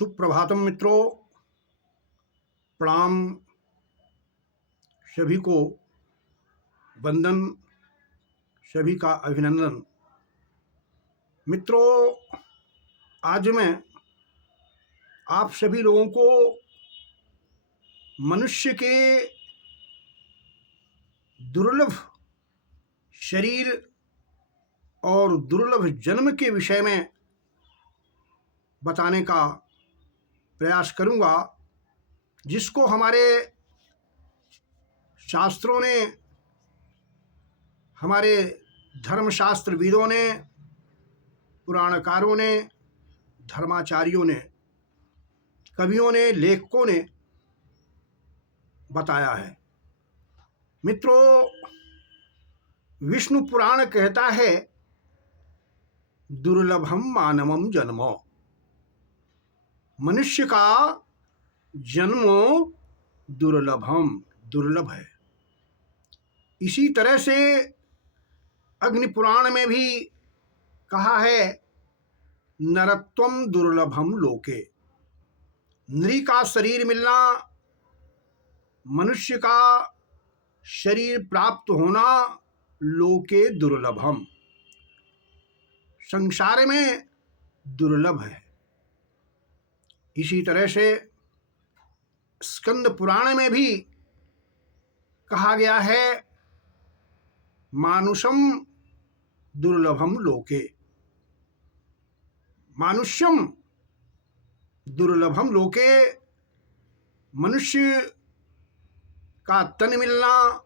सुप्रभातम मित्रों। प्रणाम। सभी को वंदन, सभी का अभिनंदन। मित्रों, आज मैं आप सभी लोगों को मनुष्य के दुर्लभ शरीर और दुर्लभ जन्म के विषय में बताने का प्रयास करूंगा, जिसको हमारे शास्त्रों ने, हमारे धर्मशास्त्रविदों ने, पुराणकारों ने, धर्माचार्यों ने, कवियों ने, लेखकों ने बताया है। मित्रों, विष्णु पुराण कहता है दुर्लभम मानवम जन्मो। मनुष्य का जन्म दुर्लभ है। इसी तरह से अग्नि पुराण में भी कहा है नरत्वम दुर्लभम लोके। नरी का शरीर मिलना, मनुष्य का शरीर प्राप्त होना लोके दुर्लभम, संसार में दुर्लभ है। इसी तरह से स्कंद पुराण में भी कहा गया है मानुषम दुर्लभम लोके। मानुष्यम दुर्लभम लोके, मनुष्य का तन मिलना,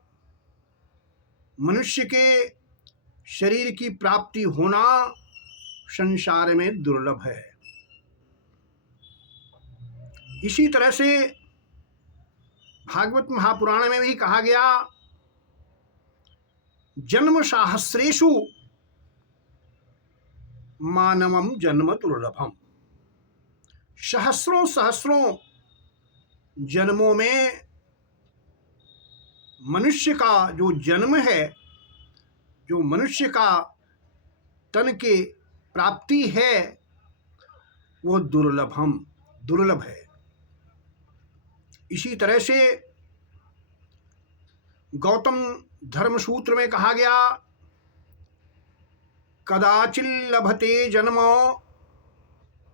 मनुष्य के शरीर की प्राप्ति होना संसार में दुर्लभ है। इसी तरह से भागवत महापुराण में भी कहा गया जन्म सहस्रेषु मानवम जन्म दुर्लभम। सहस्रों सहस्रों जन्मों में मनुष्य का जो जन्म है, जो मनुष्य का तन की प्राप्ति है, वो दुर्लभ है। इसी तरह से गौतम धर्म सूत्र में कहा गया कदाचिल लभते जन्मो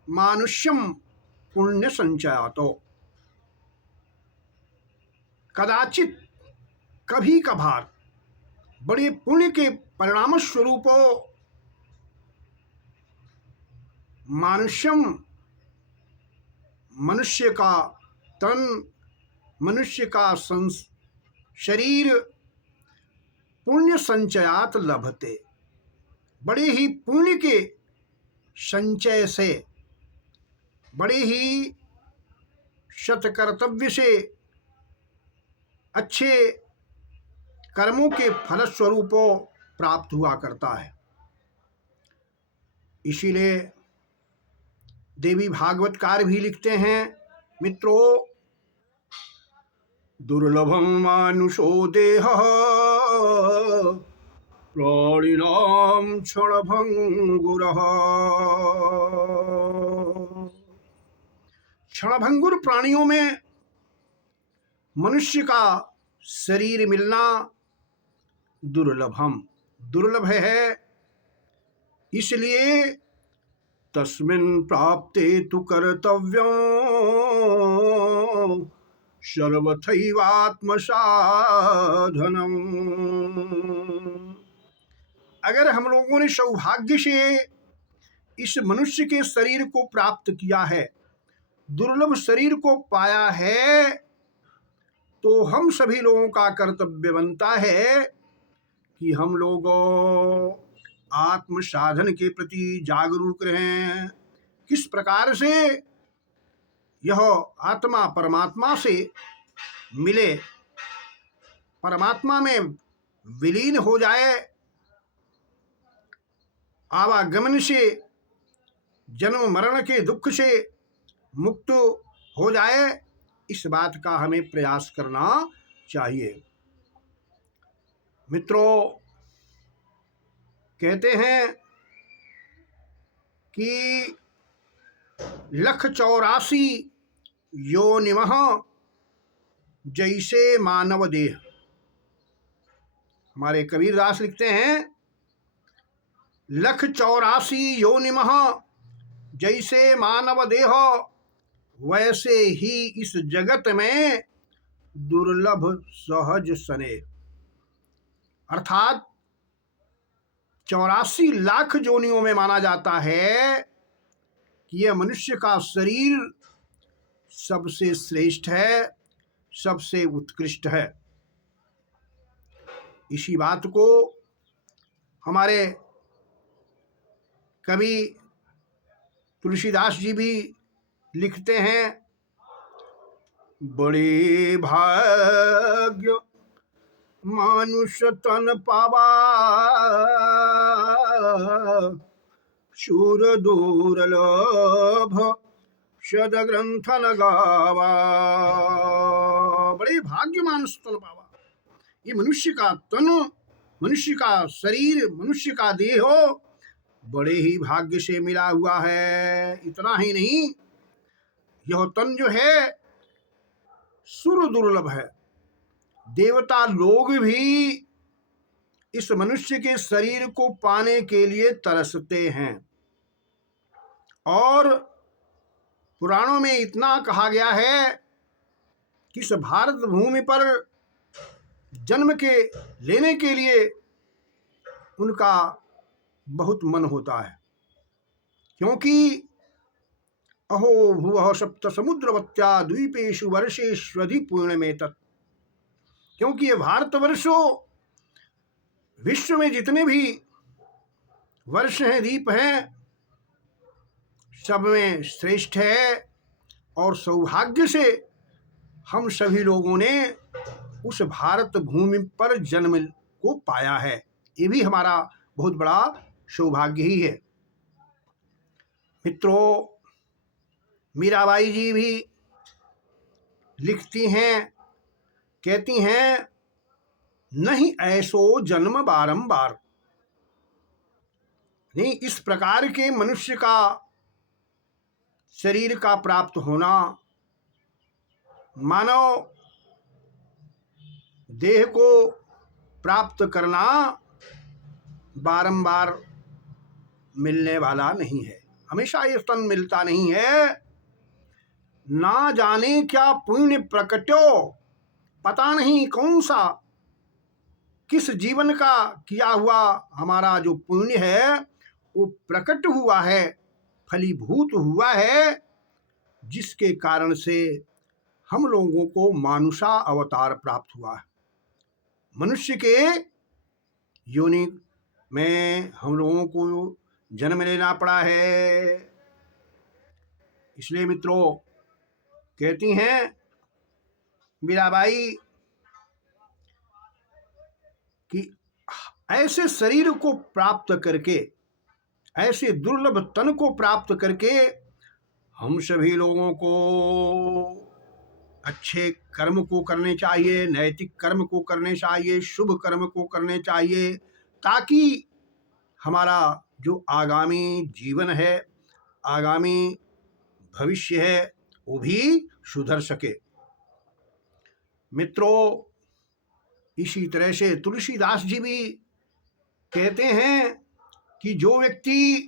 मानुष्यम पुण्य संचयातो। कदाचित, कभी कभार, बड़े पुण्य के परिणाम स्वरूप मानुष्यम, मनुष्य का तन, मनुष्य का शरीर पुण्य संचयात लभते, बड़े ही पुण्य के संचय से, बड़े ही सत्कर्तव्य से, अच्छे कर्मों के फलस्वरूप प्राप्त हुआ करता है। इसीलिए देवी भागवतकार भी लिखते हैं मित्रों, दुर्लभम मानुषो देह प्राणिनाम क्षणभंगुरः। क्षणभंगुर प्राणियों में मनुष्य का शरीर मिलना दुर्लभ है। इसलिए तस्मिन् प्राप्ते तु कर्तव्यं सर्वथैवात्म साधनम। अगर हम लोगों ने सौभाग्य से इस मनुष्य के शरीर को प्राप्त किया है, दुर्लभ शरीर को पाया है, तो हम सभी लोगों का कर्तव्य बनता है कि हम लोग आत्म साधन के प्रति जागरूक रहें। किस प्रकार से यह आत्मा परमात्मा से मिले, परमात्मा में विलीन हो जाए, आवागमन से, जन्म मरण के दुख से मुक्त हो जाए, इस बात का हमें प्रयास करना चाहिए। मित्रों, कहते हैं कि 184 योनिमः जैसे मानव देह। हमारे कबीरदास लिखते हैं 184 योनिमः जैसे मानव देह, वैसे ही इस जगत में दुर्लभ सहज सने। अर्थात 84 लाख जोनियों में माना जाता है कि यह मनुष्य का शरीर सबसे श्रेष्ठ है, सबसे उत्कृष्ट है। इसी बात को हमारे कवि तुलसीदास जी भी लिखते हैं, बड़े भाग्य मानुष तन पावा, शूर दुर्लभ शद ग्रंथ न गावा। बड़े भाग्य मानुष तन पावा, ये मनुष्य का तन, मनुष्य का शरीर, मनुष्य का देह बड़े ही भाग्य से मिला हुआ है। इतना ही नहीं, यह तन जो है सुर दुर्लभ है। देवता लोग भी इस मनुष्य के शरीर को पाने के लिए तरसते हैं। और पुराणों में इतना कहा गया है कि इस भारत भूमि पर जन्म के लेने के लिए उनका बहुत मन होता है, क्योंकि अहो भुवः सप्त समुद्रवत्या द्वीपेषु वर्षेष्वधि पूर्णमें तत्। क्योंकि ये भारतवर्षों विश्व में जितने भी वर्ष हैं, द्वीप हैं, सब में श्रेष्ठ है। और सौभाग्य से हम सभी लोगों ने उस भारत भूमि पर जन्म को पाया है। ये भी हमारा बहुत बड़ा सौभाग्य ही है। मित्रों, मीराबाई जी भी लिखती हैं, कहती हैं, नहीं ऐसो जन्म बारंबार। नहीं, इस प्रकार के मनुष्य का शरीर का प्राप्त होना, मानव देह को प्राप्त करना बारंबार मिलने वाला नहीं है। हमेशा ये स्तन मिलता नहीं है। ना जाने क्या पुण्य प्रकट्यो, पता नहीं कौन सा किस जीवन का किया हुआ हमारा जो पुण्य है वो प्रकट हुआ है, फलीभूत हुआ है, जिसके कारण से हम लोगों को मानुषा अवतार प्राप्त हुआ है। मनुष्य के योनि में हम लोगों को जन्म लेना पड़ा है। इसलिए मित्रों, कहती हैं मीराबाई कि ऐसे शरीर को प्राप्त करके, ऐसे दुर्लभ तन को प्राप्त करके हम सभी लोगों को अच्छे कर्म को करने चाहिए, नैतिक कर्म को करने चाहिए, शुभ कर्म को करने चाहिए, ताकि हमारा जो आगामी जीवन है, आगामी भविष्य है, वो भी सुधर सके। मित्रों, इसी तरह से तुलसीदास जी भी कहते हैं कि जो व्यक्ति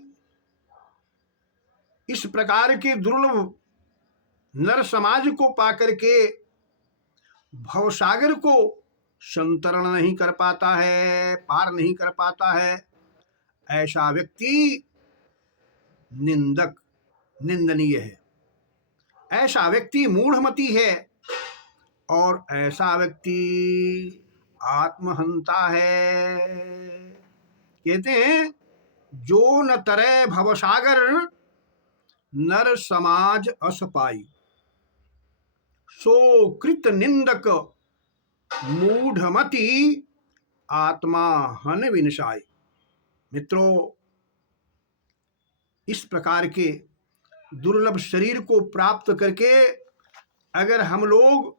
इस प्रकार के दुर्लभ नर समाज को पाकर के भवसागर को संतरण नहीं कर पाता है, पार नहीं कर पाता है, ऐसा व्यक्ति निंदक, निंदनीय है। ऐसा व्यक्ति मूढ़मती है और ऐसा व्यक्ति आत्महंता है। कहते हैं, जो न तरे भवसागर नर समाज अस पाई, सो कृत निंदक मूढ़मति आत्मा हन विनसाई। मित्रों, इस प्रकार के दुर्लभ शरीर को प्राप्त करके अगर हम लोग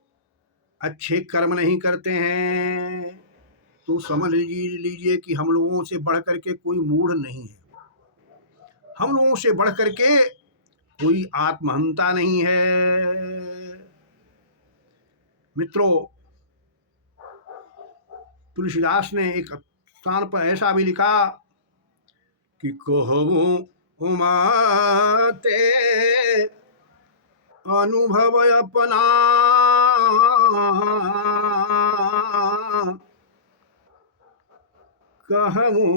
अच्छे कर्म नहीं करते हैं तो समझ लीजिए कि हम लोगों से बढ़ करके कोई मूढ़ नहीं है। हम लोगों से बढ़ करके कोई आत्महंता नहीं है। मित्रों, तुलसीदास ने एक स्थान पर ऐसा भी लिखा कि कहूँ उमाते अनुभव अपना, कहूँ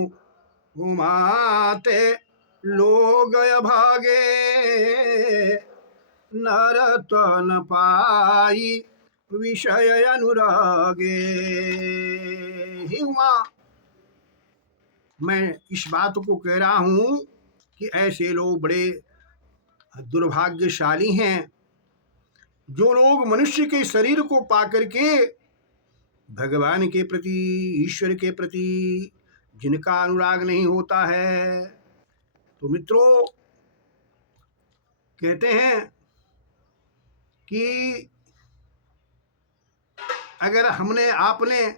उमाते लोग भागे, नरत न पाई विषय अनुरागे। हे उमा, मैं इस बात को कह रहा हूँ कि ऐसे लोग बड़े दुर्भाग्यशाली हैं जो लोग मनुष्य के शरीर को पाकर के भगवान के प्रति, ईश्वर के प्रति जिनका अनुराग नहीं होता है। तो मित्रों, कहते हैं कि अगर आपने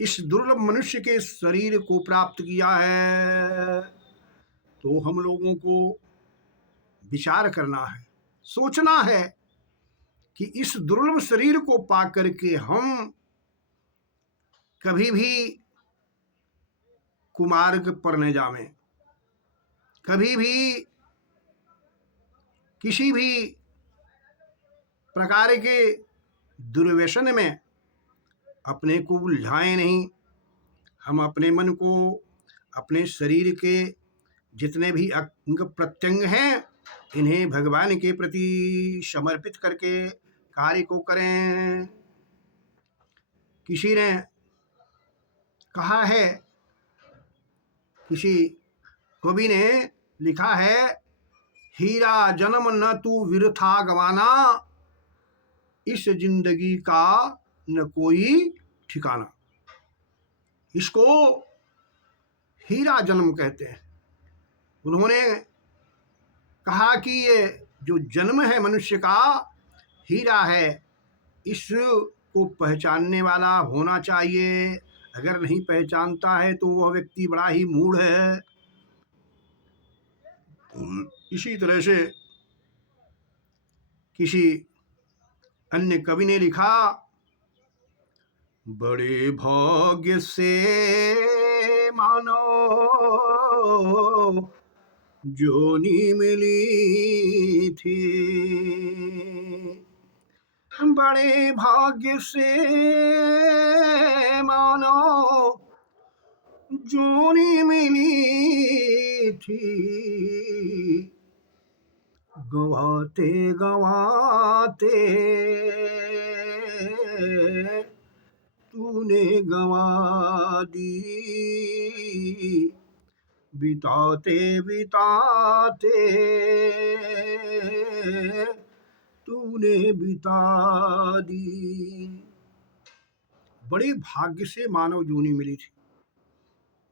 इस दुर्लभ मनुष्य के शरीर को प्राप्त किया है तो हम लोगों को विचार करना है, सोचना है कि इस दुर्लभ शरीर को पाकर के हम कभी भी कुमार्ग पर न जावें, कभी भी किसी भी प्रकार के दुर्व्यसन में अपने को उलझाएं नहीं। हम अपने मन को, अपने शरीर के जितने भी अंग प्रत्यंग हैं, इन्हें भगवान के प्रति समर्पित करके कार्य को करें। किसी ने कहा है, किसी कवि ने लिखा है, हीरा जन्म न तू वृथा गवाना, इस जिंदगी का न कोई ठिकाना। इसको हीरा जन्म कहते हैं। उन्होंने कहा कि ये जो जन्म है मनुष्य का, हीरा है, इसको पहचानने वाला होना चाहिए। अगर नहीं पहचानता है तो वह व्यक्ति बड़ा ही मूढ़ है। इसी तरह से किसी अन्य कवि ने लिखा, बड़े भाग्य से मानो जोनी मिली थी, बड़े भाग्य से मानो जोनी मिली थी, गवाते गवाते तूने गवा दी, बिताते बिताते तूने बिता दी। बड़े भाग्य से मानव जूनी मिली थी,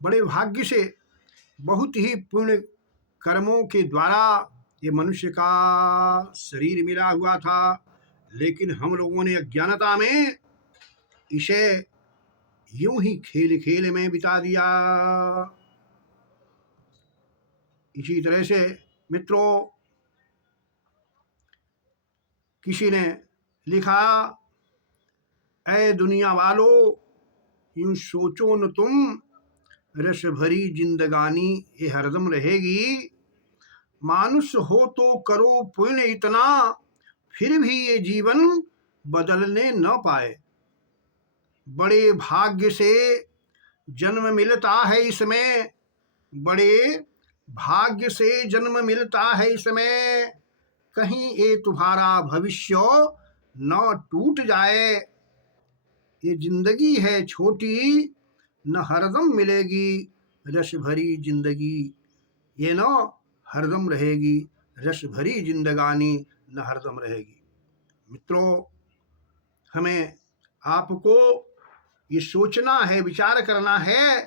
बड़े भाग्य से, बहुत ही पुण्य कर्मों के द्वारा ये मनुष्य का शरीर मिला हुआ था, लेकिन हम लोगों ने अज्ञानता में इसे यूं ही खेल खेल में बिता दिया। इसी तरह से मित्रों, किसी ने लिखा, ऐ दुनिया वालों यूं सोचो न तुम, रस भरी जिंदगानी ये हरदम रहेगी, मानुष हो तो करो पुण्य इतना, फिर भी ये जीवन बदलने न पाए। बड़े भाग्य से जन्म मिलता है इसमें, बड़े भाग्य से जन्म मिलता है इसमें, कहीं ये तुम्हारा भविष्य न टूट जाए। ये जिंदगी है छोटी, न हरदम मिलेगी रस भरी जिंदगी, ये न हरदम रहेगी रस भरी जिंदगानी, न हरदम रहेगी। मित्रों, हमें आपको ये सोचना है, विचार करना है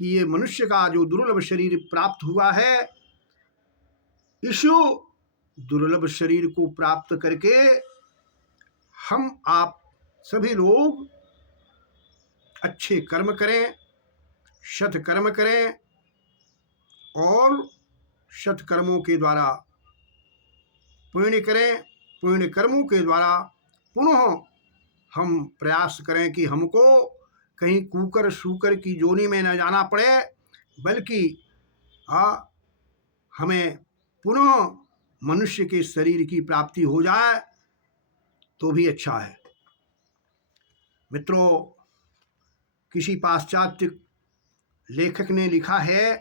कि ये मनुष्य का जो दुर्लभ शरीर प्राप्त हुआ है, इस दुर्लभ शरीर को प्राप्त करके हम आप सभी लोग अच्छे कर्म करें, सत्कर्म करें और सत्कर्मों के द्वारा पुण्य करें, पुण्य कर्मों के द्वारा पुनः हम प्रयास करें कि हमको कहीं कूकर सूकर की जोनी में न जाना पड़े, बल्कि हमें पुनः मनुष्य के शरीर की प्राप्ति हो जाए तो भी अच्छा है। मित्रों, किसी पाश्चात्य लेखक ने लिखा है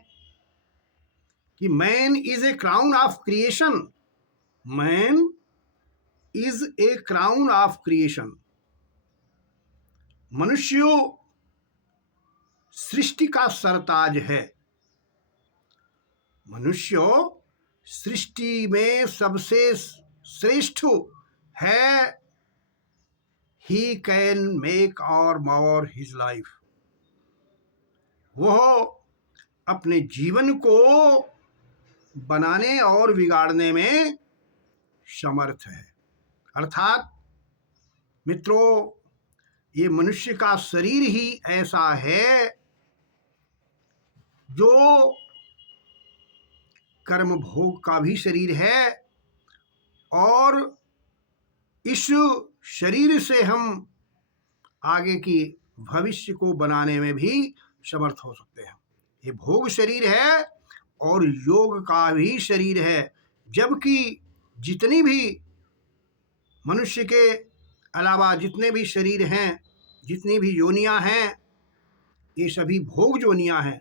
कि man is a crown of creation, man is a crown of creation. मनुष्य सृष्टि का सरताज है। मनुष्य सृष्टि में सबसे श्रेष्ठ है। ही कैन मेक और मोर हिज लाइफ। वह अपने जीवन को बनाने और बिगाड़ने में समर्थ है। अर्थात मित्रों, ये मनुष्य का शरीर ही ऐसा है जो कर्म भोग का भी शरीर है, और इस शरीर से हम आगे की भविष्य को बनाने में भी समर्थ हो सकते हैं। ये भोग शरीर है और योग का भी शरीर है। जबकि जितनी भी मनुष्य के अलावा जितने भी शरीर हैं, जितनी भी योनियां हैं, ये सभी भोग योनियां हैं।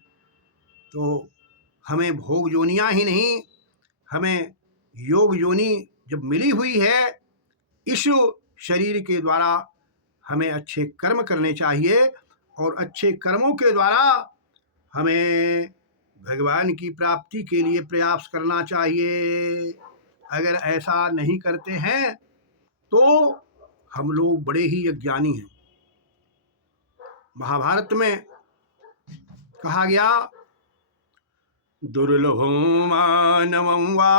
तो हमें भोग योनियां ही नहीं, हमें योग योनि जब मिली हुई है, इस शरीर के द्वारा हमें अच्छे कर्म करने चाहिए, और अच्छे कर्मों के द्वारा हमें भगवान की प्राप्ति के लिए प्रयास करना चाहिए। अगर ऐसा नहीं करते हैं तो हम लोग बड़े ही अज्ञानी हैं। महाभारत में कहा गया, दुर्लभो मानवं वाप्य,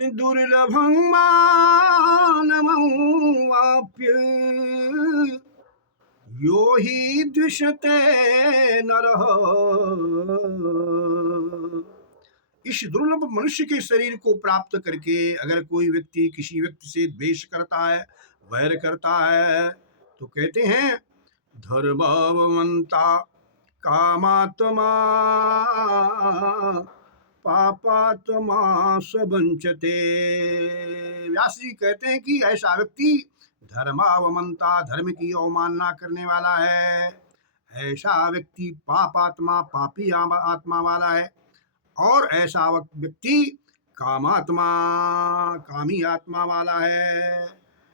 दुर्लभं मानवं वाप्य, यो हि द्विषते नरः। इस दुर्लभ मनुष्य के शरीर को प्राप्त करके अगर कोई व्यक्ति किसी व्यक्ति से द्वेष करता है, वैर करता है, तो कहते हैं धर्मावमंता कामात्मा पापात्मा सबंचते। व्यास जी कहते हैं कि ऐसा व्यक्ति धर्मावमंता, धर्म की अवमानना करने वाला है। ऐसा व्यक्ति पापात्मा, पापी आत्मा वाला है। और ऐसा व्यक्ति कामात्मा, कामी आत्मा वाला है।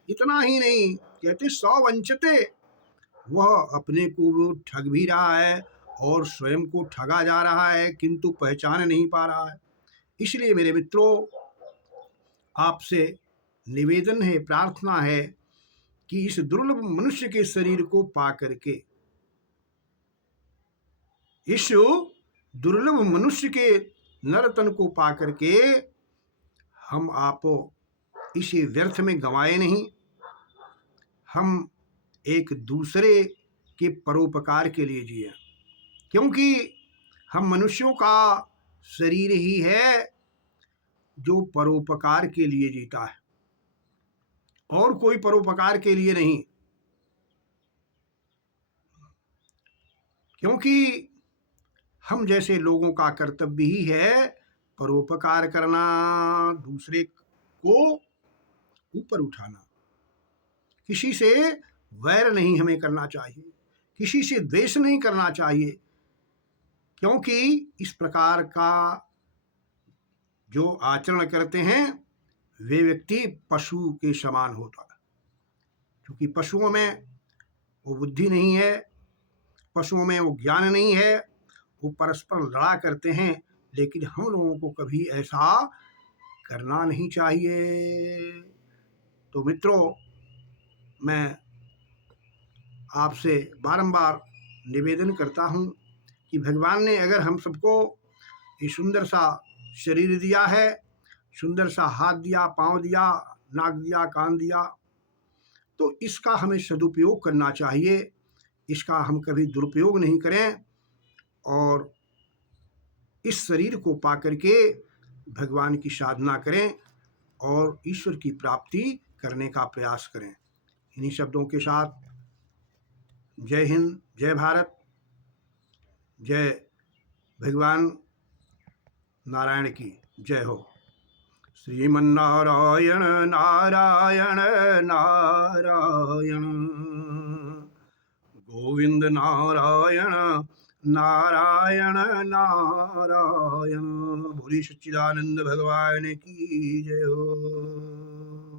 इतना ही नहीं, कहते सौ वंचते, वह अपने को ठग भी रहा है और स्वयं को ठगा जा रहा है, किंतु पहचान नहीं पा रहा है। इसलिए मेरे मित्रों, आपसे निवेदन है, प्रार्थना है कि इस दुर्लभ मनुष्य के शरीर को पा करके, इस दुर्लभ मनुष्य के नरतन को पा करके हम आप इसे व्यर्थ में गंवाए नहीं। हम एक दूसरे के परोपकार के लिए जिए, क्योंकि हम मनुष्यों का शरीर ही है जो परोपकार के लिए जीता है, और कोई परोपकार के लिए नहीं। क्योंकि हम जैसे लोगों का कर्तव्य ही है परोपकार करना, दूसरे को ऊपर उठाना। किसी से वैर नहीं हमें करना चाहिए, किसी से द्वेष नहीं करना चाहिए, क्योंकि इस प्रकार का जो आचरण करते हैं वे व्यक्ति पशु के समान होता है। क्योंकि पशुओं में वो बुद्धि नहीं है, पशुओं में वो ज्ञान नहीं है, वो परस्पर लड़ा करते हैं। लेकिन हम लोगों को कभी ऐसा करना नहीं चाहिए। तो मित्रों, मैं आपसे बारंबार निवेदन करता हूँ कि भगवान ने अगर हम सबको ये सुंदर सा शरीर दिया है, सुंदर सा हाथ दिया, पाँव दिया, नाक दिया, कान दिया, तो इसका हमें सदुपयोग करना चाहिए। इसका हम कभी दुरुपयोग नहीं करें। और इस शरीर को पा करके भगवान की साधना करें और ईश्वर की प्राप्ति करने का प्रयास करें। इन्हीं शब्दों के साथ जय हिंद, जय भारत, जय भगवान नारायण की जय हो। श्रीमन्नारायण नारायण नारायण, गोविंद नारायण नारायण नारायण। भोले सच्चिदानंद भगवान की जय हो।